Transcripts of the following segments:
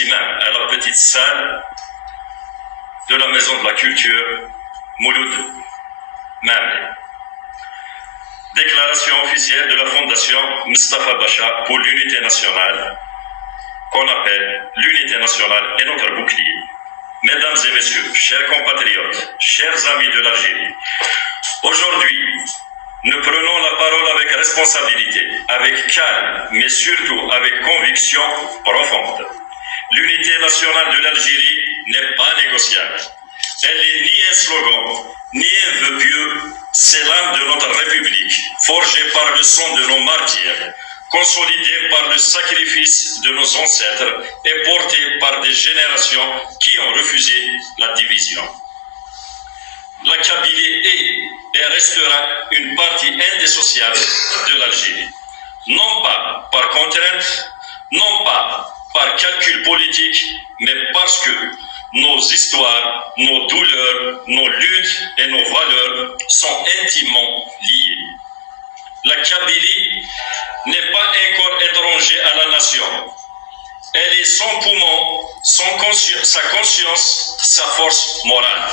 ici même, à la petite salle de la Maison de la Culture, Mouloud Mamli. Déclaration officielle de la Fondation Mustafa Bacha pour l'unité nationale, qu'on appelle l'unité nationale et notre bouclier. Mesdames et messieurs, chers compatriotes, chers amis de l'Algérie, aujourd'hui, nous prenons la parole avec responsabilité, avec calme, mais surtout avec conviction profonde. L'unité nationale de l'Algérie n'est pas négociable. Elle n'est ni un slogan, ni un vœu pieux, c'est l'âme de notre République, forgée par le sang de nos martyrs, consolidée par le sacrifice de nos ancêtres et portée par des générations qui ont refusé la division. La Kabylie est et restera une partie indissociable de l'Algérie. Non pas par contrainte, non pas par calcul politique, mais parce que nos histoires, nos douleurs, nos luttes et nos valeurs sont intimement liées. La Kabylie n'est pas un corps étranger à la nation. Elle est son poumon, sa conscience, sa force morale.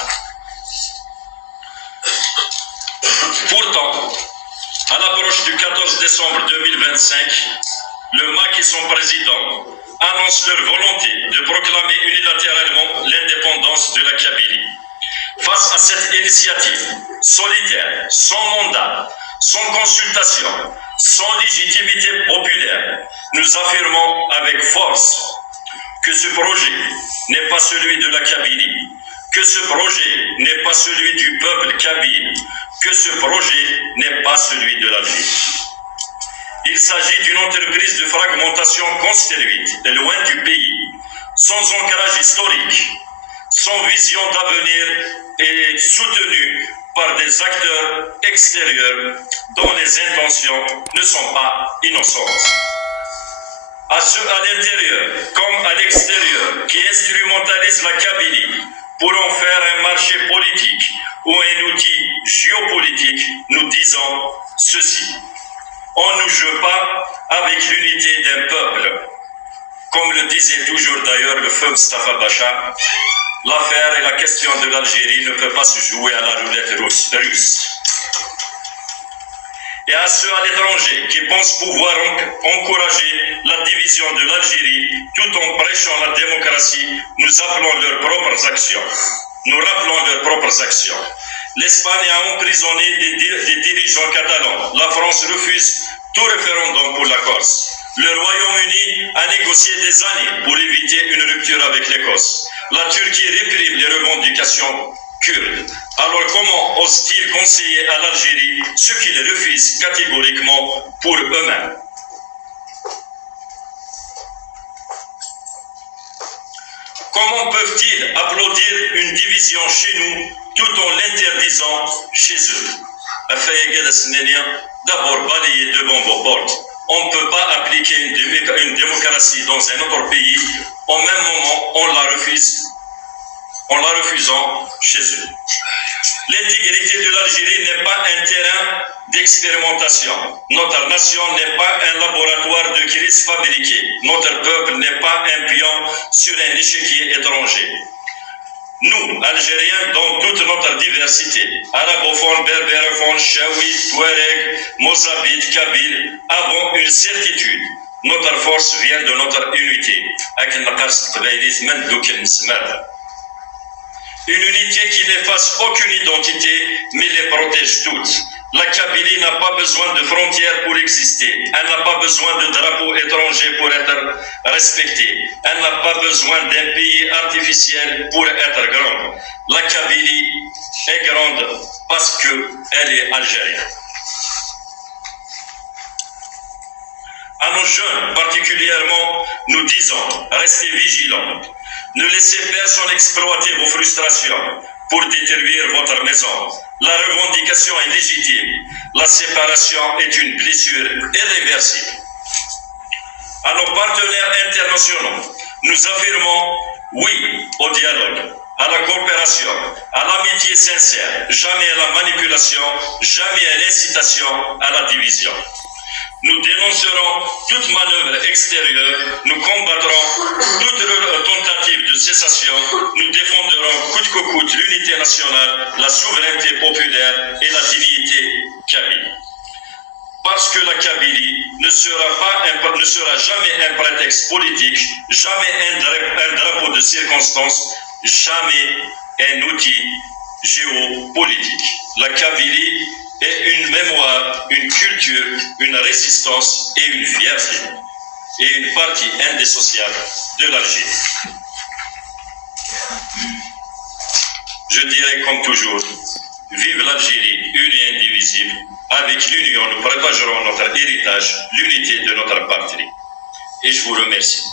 Pourtant, à l'approche du 14 décembre 2025, le MAC et son président annoncent leur volonté de proclamer unilatéralement l'indépendance de la Kabylie. Face à cette initiative solitaire, sans mandat, sans consultation, sans légitimité populaire, nous affirmons avec force que ce projet n'est pas celui de la Kabylie, que ce projet n'est pas celui du peuple kabyle, que ce projet n'est pas celui de l'Algérie. Il s'agit d'une entreprise de fragmentation construite et loin du pays, sans ancrage historique, sans vision d'avenir et soutenue par des acteurs extérieurs dont les intentions ne sont pas innocentes. À ceux à l'intérieur comme à l'extérieur qui instrumentalisent la Kabylie pour en faire un marché politique ou un outil géopolitique, nous disons ceci. On ne joue pas avec l'unité d'un peuple. Comme le disait toujours d'ailleurs le feu Mustafa Bacha, l'affaire et la question de l'Algérie ne peut pas se jouer à la roulette russe. Et à ceux à l'étranger qui pensent pouvoir encourager la division de l'Algérie tout en prêchant la démocratie, nous appelons leurs propres actions. Nous rappelons leurs propres actions. L'Espagne a emprisonné des dirigeants catalans. La France refuse tout référendum pour la Corse. Le Royaume-Uni a négocié des années pour éviter une rupture avec l'Écosse. La Turquie réprime les revendications kurdes. Alors comment osent-ils conseiller à l'Algérie ce qu'ils refusent catégoriquement pour eux-mêmes? Comment peuvent-ils applaudir une division chez nous tout en l'interdisant chez eux? D'abord, balayer devant vos portes. On ne peut pas appliquer une démocratie dans un autre pays au même moment on la refusant chez eux. L'intégrité de l'Algérie n'est pas un terrain d'expérimentation. Notre nation n'est pas un laboratoire de crise fabriqué. Notre peuple n'est pas un pion sur un échiquier étranger. Nous, Algériens, dans toute notre diversité, arabophones, berbérophones, chaouis, touareg, mozabite, kabyle, avons une certitude. Notre force vient de notre unité. Une unité qui n'efface aucune identité, mais les protège toutes. La Kabylie n'a pas besoin de frontières pour exister. Elle n'a pas besoin de drapeaux étrangers pour être respectée. Elle n'a pas besoin d'un pays artificiel pour être grande. La Kabylie est grande parce qu'elle est algérienne. À nos jeunes particulièrement, nous disons, restez vigilants. Ne laissez personne exploiter vos frustrations pour détruire votre maison. La revendication est légitime. La séparation est une blessure irréversible. À nos partenaires internationaux, nous affirmons oui au dialogue, à la coopération, à l'amitié sincère, jamais à la manipulation, jamais à l'incitation à la division. Nous dénoncerons toute manœuvre extérieure, nous combattrons toute tentative de sécession, nous défendrons coûte que coûte l'unité nationale, la souveraineté populaire et la dignité kabyle. Parce que la Kabylie ne sera jamais un prétexte politique, jamais un drapeau de circonstance, jamais un outil géopolitique. La Kabylie est une mémoire, une culture, une résistance et une fierté, et une partie indissociable de l'Algérie. Je dirais comme toujours, vive l'Algérie unie et indivisible. Avec l'union, nous partagerons notre héritage, l'unité de notre patrie. Et je vous remercie.